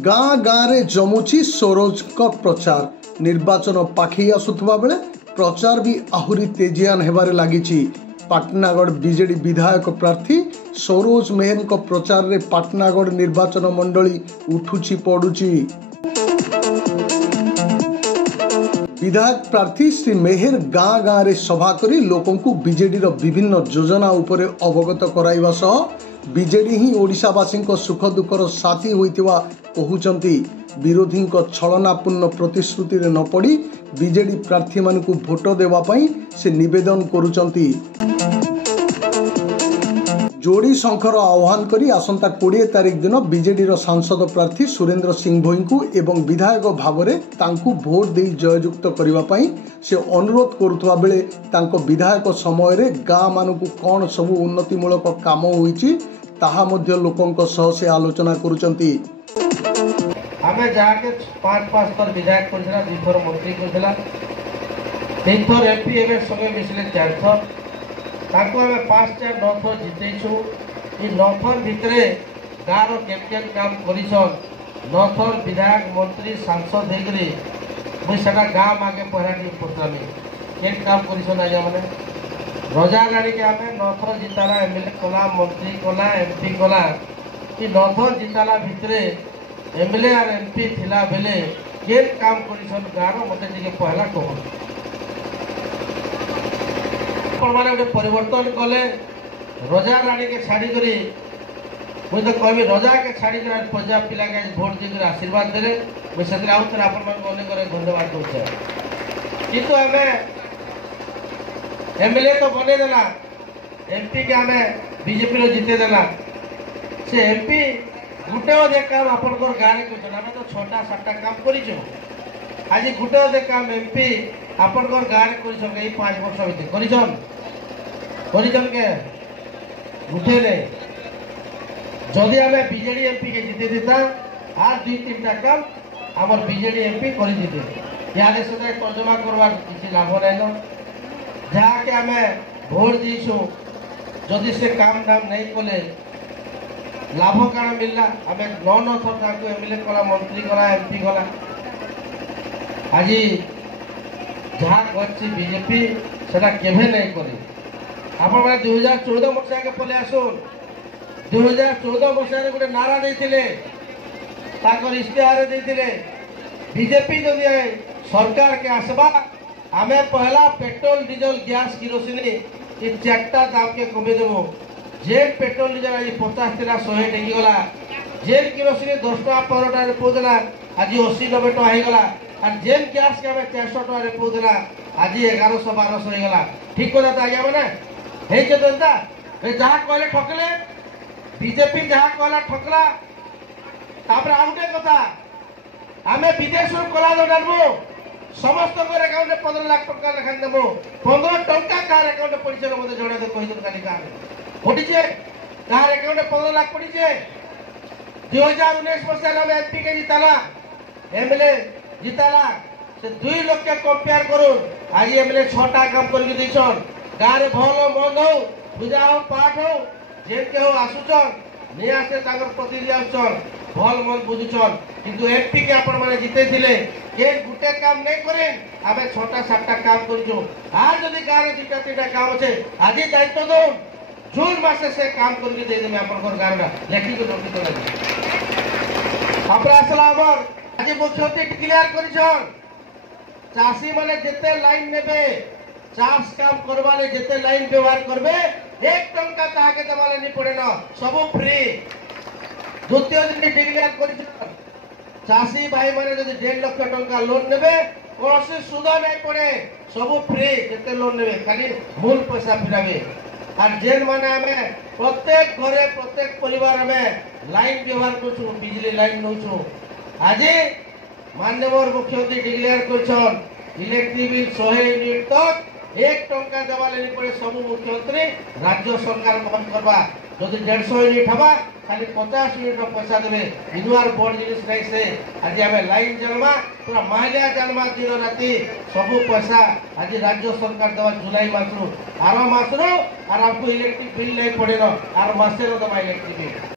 गाँ गाँ रे जमुची सरोज प्रचार निर्वाचन पाखई आसुवा बेले प्रचार भी आहुरी तेजियान हेबारे लागिछि। पाटनागढ़ बीजेडी विधायक प्रार्थी सरोज मेहर प्रचार रे पाटनागढ़ निर्वाचन मंडली उठुछि पड़ुछि। विधायक प्रार्थी श्री मेहर गाँ गाँ रे सभा करी लोकों को बीजेडी रो विभिन्न योजना उपरे अवगत कराइबा सह बीजेडी ही ओडिशावासी सुख दुखर साथी होइतिवा कहउचंती। विरोधी छलनापूर्ण प्रतिश्रुति रे न पड़ी बीजेडी प्रार्थी मानकु भोट देवा पई से निवेदन करुचंती। जोड़ी शंखर आह्वान करी आसंता 20 तारिख दिन बीजेडी रो सांसद प्रार्थी सुरेंद्र सिंह भोई को एवं विधायक भाव में तांकु भोट दे जययुक्त करने पई से अनुरोध करुवा बेले तांको विधायक समय रे गाँ मानकु कौन सबु उन्नतिमूलक काम होईची ताहा मध्य लोकंक सह से आलोचना करुचंती। हमें जाके 5 थर विधायक करथिला, 2 थर मंत्री करथिला, 3 थर एमपी एवं समय मिसले 4 थर ताको हमें 5-4 9 थर जितेछु। ये 9 थर भितरे गाँव कैप्टेन काम करिछन। 9 थर विधायक मंत्री सांसद हेगरी मुई सेटा गाँव मागे पहराटी पत्रामी केन काम करिछन। आज्ञा माने रजा गाड़ी के हमें 9 थर जिताला, एमएलए कला, मंत्री कला, एमपी कला। कि 9 थर जिताला भितरे एमएलए और एमपी थिला बेले केन काम करिछन गाँव मते टिके पहला कहन। मैंने गोटे परिवर्तन कले रजा राणी के छाड़ी करी मुझे तो कहबी रजा के छाड़ी कर पंजाब पिला के भोट देकर आशीर्वाद देले मुझे से आउ थे आपण अनेक धन्यवाद दूचे। किंतु हमें एमएलए तो बने देला, एमपी के हमें बीजेपी रो जीते देला। से एमपी गुटे अधे काम आपण गाँव में कर आम तो 6टा-7टा काम करिछु। आज गुटे अधे काम एमपी आपण गाँव में कर 5 वर्ष भीतर करिछन के उठे ने जदि आम बीजेडी एमपी के जीते देता आर 2-3टा काम आमर बीजेडी एमपी कर दीते। या सदा तर्जमा करवार किसी लाभ नहीं जहाँ के आम भोट दीछू जदि से काम दाम नहीं कले लाभ काण मिलला। आम 9 थर एमएलए कला, मंत्री कला, एमपी कला। आज जहाँ कर बीजेपी सेटा केभे नहीं करे। आपण मैंने 2014 मसीहा के पले आसुन 2014 मसीह गोटे नारा देते इश्तेहार देते बीजेपी जदि सरकार के आसबा आम पहला पेट्रोल डीजल गैस किरोसिन ये 4टा दाम के कमे देवो। जेन पेट्रोल डीजल आज 50 था 100 टेकी गला, जेन किरोसिन 10 टका 15 टाइम पौला आज 80-90 टका हो गला, और जेन गैस के आम 400 टका पौला आज 1100-1200 हो गला। ठीक कला तो आज्ञा मैंने जहाँ कहले ठकले बीजेपी जहाँ कहला ठकला। तापर आउ गोटे कथा आम विदेश कला डालबो समस्त अकाउंट 15 लाख टका लेखा देबो। 15 टका कार अकाउंट पड़े मत जड़े तो कही काली गाँव पड़ीचे कार अकाउंट 15 लाख पड़ीचे। 2019 मसीह आम एमपी के जिताला, एमएलए जिताला से 2 लोग के कंपेयर करूँ। आज एमएलए 6टा काम करके देछन। गाँव में भल मंद हो पूजा हो पाठ हो जेन के हो आसुचन नहीं आसे प्रतिनिधि आसुचन भल मन बुझुचन। किंतु एमपी के आपण माने जीते थिले के गुटे काम नहीं करे आम 6टा-7टा काम करिछु। आज जदि गाँव में 2टा-3टा काम अच्छे आज दायित्व दो जून मासे से काम करके दे देमे आपण गाँव में लेखिक नोटिस आप आसला आमर आज मुख्यमंत्री डिक्लेयर करिछन चाषी माने जेते लाइन नेबे चाष काम करवाले जेते लाइन व्यवहार करबे 1 टंका ताके देवाले नहीं पड़े ना सब फ्री। द्वितीय दिन डिक्लेयर करिछन चाषी भाई माने जदि 1.5 लाख टंका लोन नेबे कौन सुध नहीं पड़े सब फ्री। जेते लोन नेबे खाली मूल पैसा फिराबे। और जेन माने हमें प्रत्येक घरे प्रत्येक परिवार में लाइन व्यवहार करछु बिजली लाइन नौछु। आज माननीय मुख्यमंत्री डिक्लेयर करिछन इलेक्ट्रिक बिल 100 यूनिट तक 1 टंका देवाले नहीं पड़े सब मुख्यमंत्री राज्य सरकार बंद करवा। जदि 150 यूनिट हवा खाली 50 यूनिट पैसा देवे इनुआर बड़ जिनिस नहीं से आज आम लाइन जानमा पूरा महिला जानमा दिन राति सब पैसा आज राज्य सरकार देवा जुलाई मासरू आर मासरू और आपको इलेक्ट्रिक बिल नहीं पड़े आर मासे दबा इलेक्ट्रिक बिल।